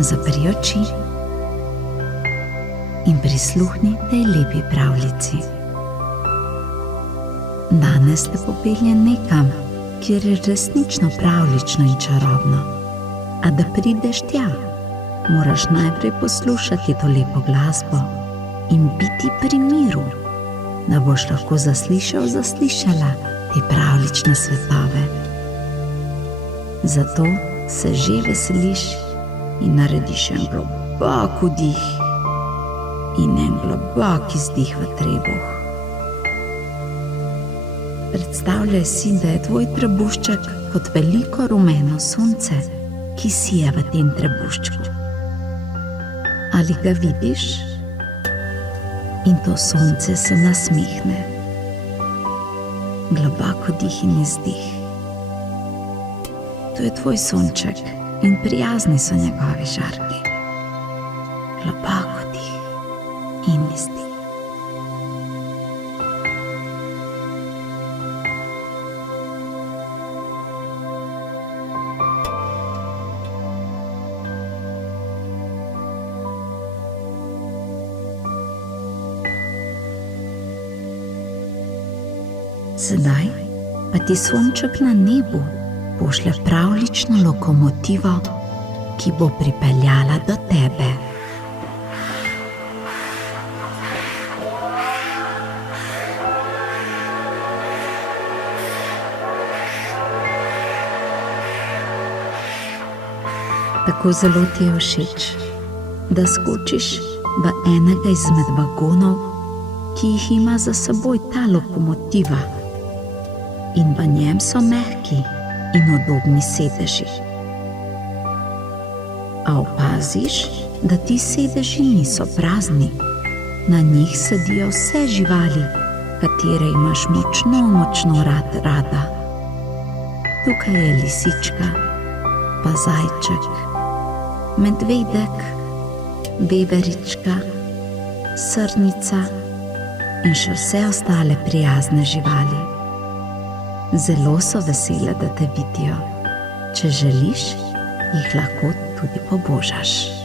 Zapri oči in prisluhni tej lepi pravljici. Danes te popeljem nekam, kjer je resnično pravlično in čarobno. A da prideš tja, moraš najprej poslušati to lepo glasbo in biti pri miru, da boš lahko zaslišala te pravlične svetove. Zato se že veseliš in narediš en globok vdih in en globok izdih v trebuh. Predstavljaj si, da je tvoj trebušček kot veliko rumeno sonce, ki sije v tem trebuščku. Ali ga vidiš? In to sonce se nasmehne. Globok vdih in izdih. To je tvoj sonček in prijazni so njegovi žarki. Globok vdih in izdih. Sedaj pa ti sonček na nebu pošlje pravlično lokomotivo, ki bo pripeljala do tebe. Tako zelo ti je všeč, da skočiš v enega izmed vagonov, ki jih ima za seboj ta lokomotiva, in v njem so mehki in udobni sedeži. A opaziš, da ti sedeži niso prazni, na njih sedijo vse živali, katere imaš močno rada. Tukaj je lisička, pa zajček, medvedek, veverička, srnica in še vse ostale prijazne živali. Zelo so vesele, da te vidijo. Če želiš, jih lahko tudi pobožaš.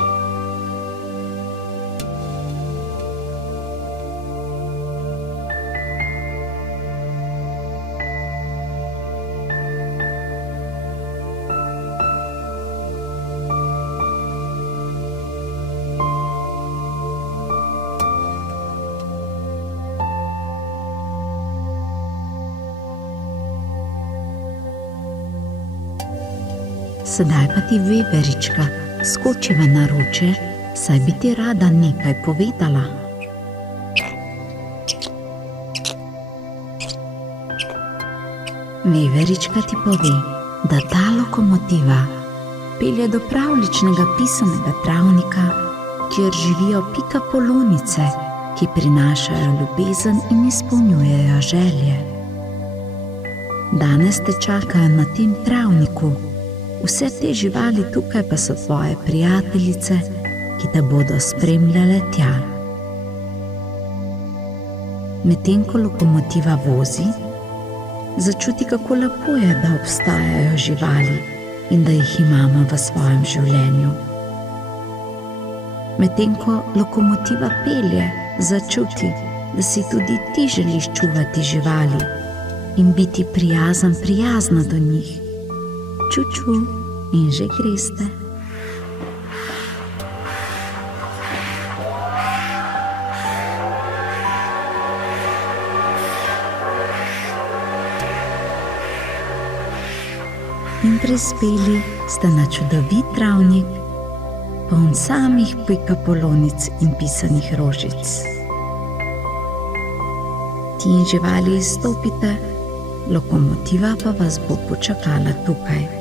Sedaj pa ti veverička skoči v naročje, saj bi ti rada nekaj povedala. Veverička ti pove, da ta lokomotiva pelje do pravličnega pisanega travnika, kjer živijo pikapolonice, ki prinašajo ljubezen in izpolnjujejo želje. Danes te čakajo na tem travniku. Vse te živali tukaj pa so tvoje prijateljice, ki te bodo spremljale tja. Medtem ko lokomotiva vozi, začuti, kako lepo je, da obstajajo živali in da jih imamo v svojem življenju. Medtem ko lokomotiva pelje, začuti, da si tudi ti želiš čuvati živali in biti prijazna do njih. Čuču in že greste. In prispeli ste na čudovit travnik, poln samih pikapolonic in pisanih rožic. Ti in živali izstopite, lokomotiva pa vas bo počakala tukaj.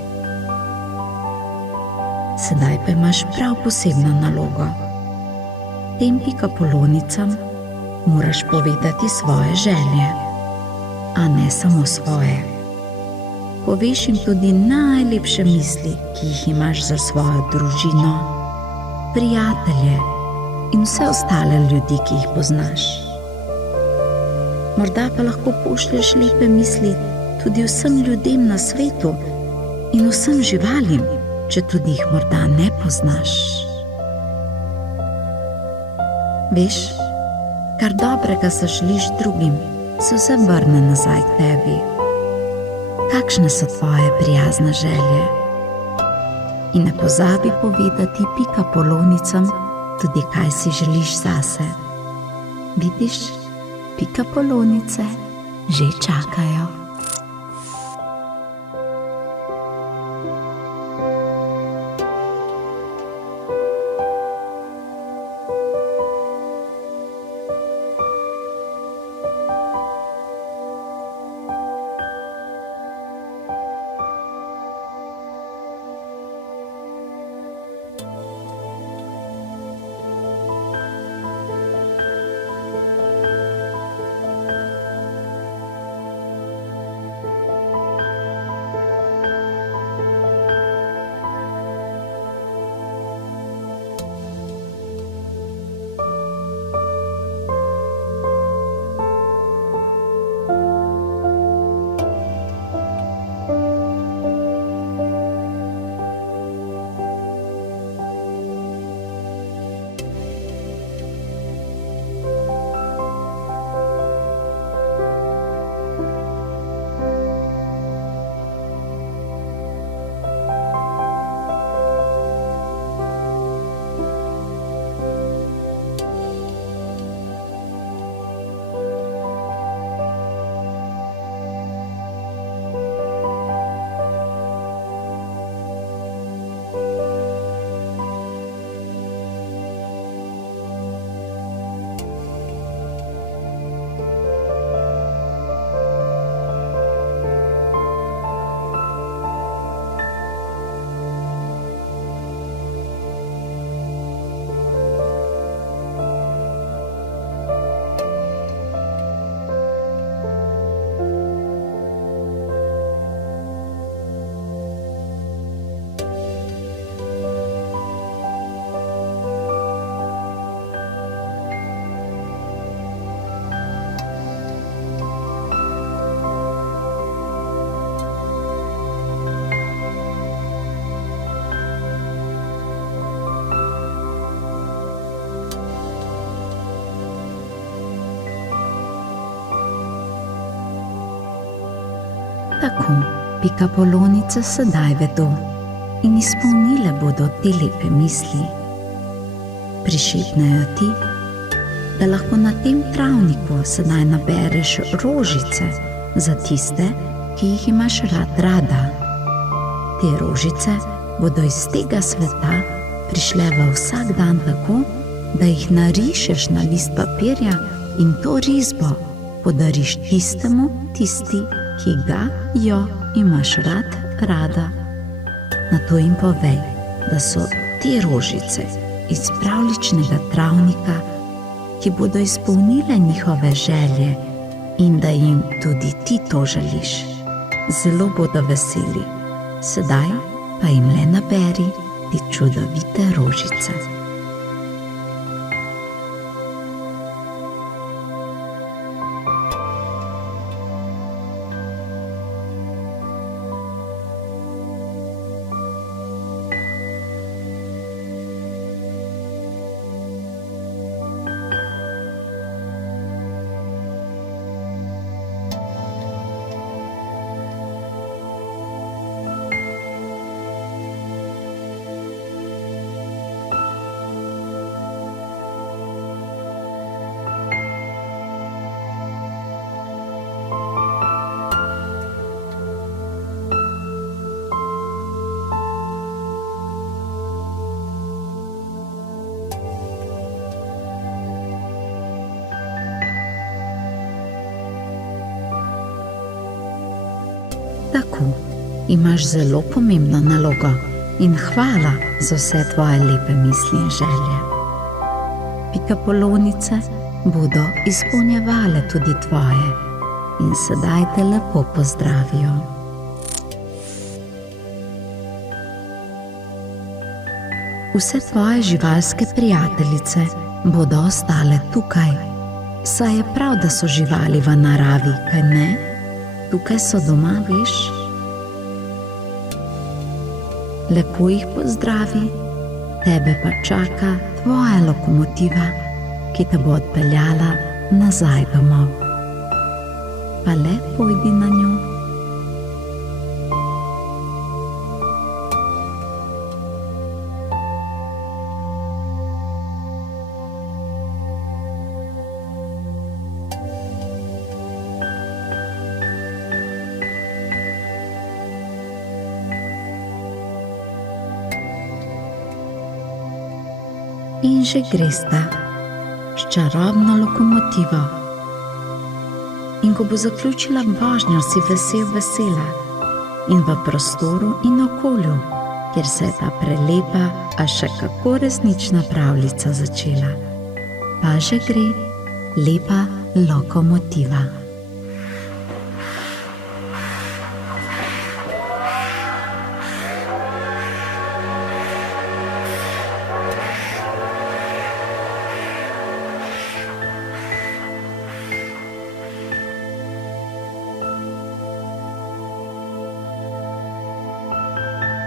Sedaj pa imaš prav posebno nalogo. Tem pikapolonicam moraš povedati svoje želje, a ne samo svoje. Poveš jim tudi najlepše misli, ki jih imaš za svojo družino, prijatelje in vse ostale ljudi, ki jih poznaš. Morda pa lahko pošlješ lepe misli tudi vsem ljudem na svetu in vsem živalim, če tudi jih morda ne poznaš. Veš, kar dobrega zaželiš drugim, se vse vrne nazaj k tebi. Kakšne so tvoje prijazne želje? In ne pozabi povedati pikapolonicam tudi, kaj si želiš zase. Vidiš, pikapolonice že čakajo. Tako pikapolonice sedaj vedo in izpolnile bodo te lepe misli. Prišepnejo ti, da lahko na tem travniku sedaj nabereš rožice za tiste, ki jih imaš rada. Te rožice bodo iz tega sveta prišle v vsak dan tako, da jih narišeš na list papirja in to risbo podariš tisti, ki ga imaš rada. Nato jim povej, da so te rožice iz pravljičnega travnika, ki bodo izpolnile njihove želje in da jim tudi ti to želiš. Zelo bodo veseli. Sedaj pa jim le naberi te čudovite rožice. Tako imaš zelo pomembno nalogo in hvala za vse tvoje lepe misli in želje. Pikapolonice bodo izpolnjevale tudi tvoje in sedaj te lepo pozdravijo. Vse tvoje živalske prijateljice bodo ostale tukaj, saj je prav, da so živali v naravi, kaj ne? Tukaj so doma, veš? lepo jih pozdravi, tebe pa čaka tvoja lokomotiva, ki te bo odpeljala nazaj domov. Pa le pojdi na njo. In že gresta s čarobno lokomotivo. In ko bo zaključila vožnjo, si vesela in v prostoru in okolju, kjer se je ta prelepa, a še kako resnična pravljica začela. Pa že gre lepa lokomotiva.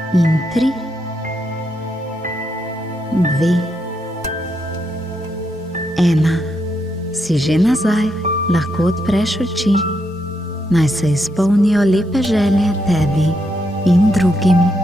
In 3, 2, 1, si že nazaj, lahko odpreš oči. Naj se izpolnijo lepe želje tebi in drugim.